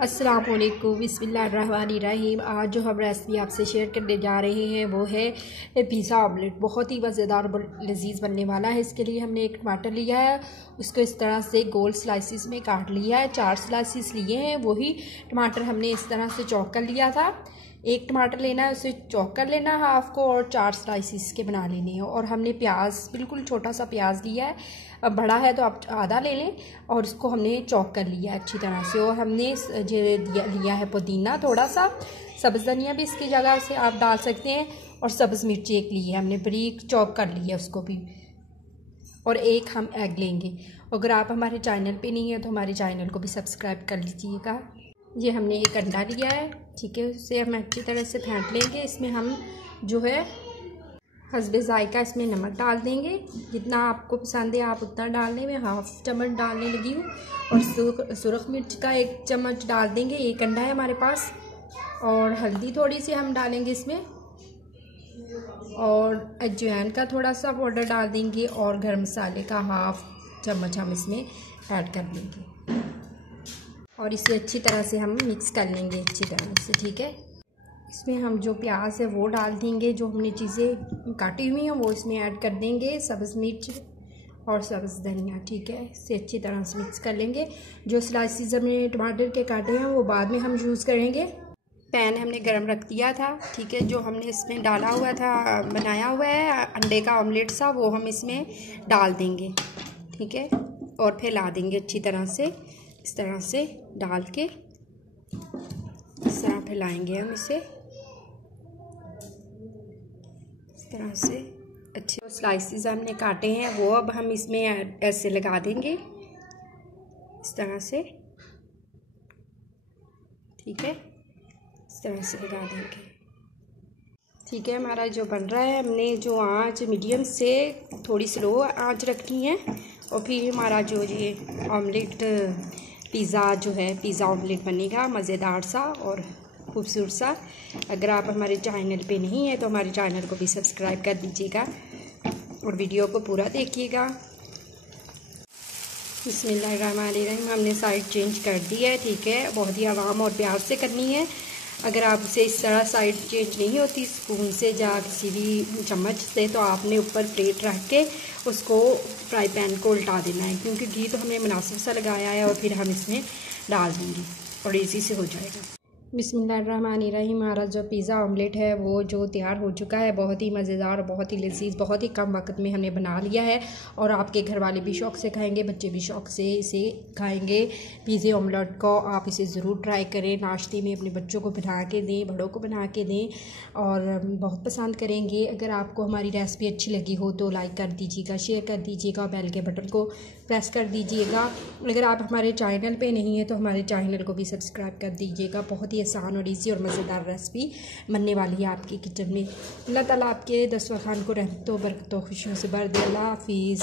अस्सलाम वालेकुम बिस्मिल्लाहिर्रहमानिर्रहीम। आज जो हम रेसिपी आपसे शेयर करने जा रहे हैं वो है पिज़्ज़ा ऑमलेट। बहुत ही मज़ेदार लजीज़ बनने वाला है। इसके लिए हमने एक टमाटर लिया है, उसको इस तरह से गोल स्लाइसिस में काट लिया है। 4 स्लाइसिस लिए हैं, वही टमाटर हमने इस तरह से चॉप कर लिया था। एक टमाटर लेना है, उसे चॉप कर लेना है हाफ़ को, और 4 स्लाइसिस के बना लेने हैं। और हमने प्याज, बिल्कुल छोटा सा प्याज लिया है, अब बड़ा है तो आप आधा ले लें, और इसको हमने चॉप कर लिया है अच्छी तरह से। और हमने लिया है पुदीना, थोड़ा सा सब्ज़ धनिया भी इसकी जगह से आप डाल सकते हैं, और सब्ज़ मिर्ची एक ली है हमने, बारीक चॉप कर लिया उसको भी। और एक हम एग लेंगे। अगर आप हमारे चैनल पे नहीं है तो हमारे चैनल को भी सब्सक्राइब कर लीजिएगा। ये हमने एक अंडा लिया है, ठीक है, उसे हम अच्छी तरह से फेंट लेंगे। इसमें हम जो है हस्बे ज़ायका इसमें नमक डाल देंगे, जितना आपको पसंद है आप उतना डाल लें। मैं हाफ़ चम्मच डालने लगी हूँ। और सुरख मिर्च का 1 चम्मच डाल देंगे, एक अंडा है हमारे पास। और हल्दी थोड़ी सी हम डालेंगे इसमें, और अजवाइन का थोड़ा सा पाउडर डाल देंगे, और गर्म मसाले का हाफ़ चम्मच हम इसमें ऐड कर देंगे। और इसे अच्छी तरह से हम मिक्स कर लेंगे अच्छी तरह से, ठीक है। इसमें हम जो प्याज है वो डाल देंगे, जो हमने चीज़ें काटी हुई हैं वो इसमें ऐड कर देंगे, सब्ज़ मिर्च और सब्ज़ धनिया, ठीक है। इसे अच्छी तरह से मिक्स कर लेंगे। जो स्लाइसिस हमने टमाटर के काटे हैं वो बाद में हम यूज़ करेंगे। पैन हमने गरम रख दिया था, ठीक है। जो हमने इसमें डाला हुआ था, बनाया हुआ है अंडे का ऑमलेट सा, वो हम इसमें डाल देंगे, ठीक है। और फैला देंगे अच्छी तरह से, इस तरह से डाल के इस तरह फैलाएंगे हम इसे, इस तरह से अच्छे। स्लाइसेस हमने काटे हैं वो अब हम इसमें ऐसे लगा देंगे, इस तरह से, ठीक है। इस तरह से लगा देंगे, ठीक है। हमारा जो बन रहा है, हमने जो आंच मीडियम से थोड़ी स्लो आंच रखनी है। और फिर हमारा जो ये ऑमलेट पिज़्ज़ा जो है, पिज़्ज़ा ऑमलेट बनेगा मज़ेदार सा और खूबसूरत सा। अगर आप हमारे चैनल पे नहीं है तो हमारे चैनल को भी सब्सक्राइब कर दीजिएगा और वीडियो को पूरा देखिएगा। बिस्मिल्लाहिर्रहमानिर्रहीम। हमने साइड चेंज कर दी है, ठीक है। बहुत ही आराम और प्यार से करनी है। अगर आपसे इस तरह साइड चेंज नहीं होती स्पून से या किसी भी चम्मच से, तो आपने ऊपर प्लेट रख के उसको फ्राई पैन को उल्टा देना है, क्योंकि घी तो हमने मुनासिब सा लगाया है। और फिर हम इसमें डाल देंगे और इजी से हो जाएगा। बिस्मिल्लाहिर्रहमानिर्रहीम। हमारा जो पिज़्ज़ा ऑमलेट है वो जो तैयार हो चुका है, बहुत ही मज़ेदार, बहुत ही लजीज, बहुत ही कम वक्त में हमने बना लिया है। और आपके घर वाले भी शौक़ से खाएंगे, बच्चे भी शौक़ से इसे खाएंगे। पिज़्ज़ा ऑमलेट को आप इसे ज़रूर ट्राई करें, नाश्ते में अपने बच्चों को बना के दें, बड़ों को बना के दें, और बहुत पसंद करेंगे। अगर आपको हमारी रेसिपी अच्छी लगी हो तो लाइक कर दीजिएगा, शेयर कर दीजिएगा, बेल के बटन को प्रेस कर दीजिएगा। अगर आप हमारे चैनल पे नहीं है तो हमारे चैनल को भी सब्सक्राइब कर दीजिएगा। बहुत ही आसान और ईजी और मज़ेदार रेसिपी बनने वाली है आपके किचन में। अल्लाह ताला आपके दस्तरखान को रहमतों बरकतों खुशियों से भर दे। अल्लाह हाफिज़।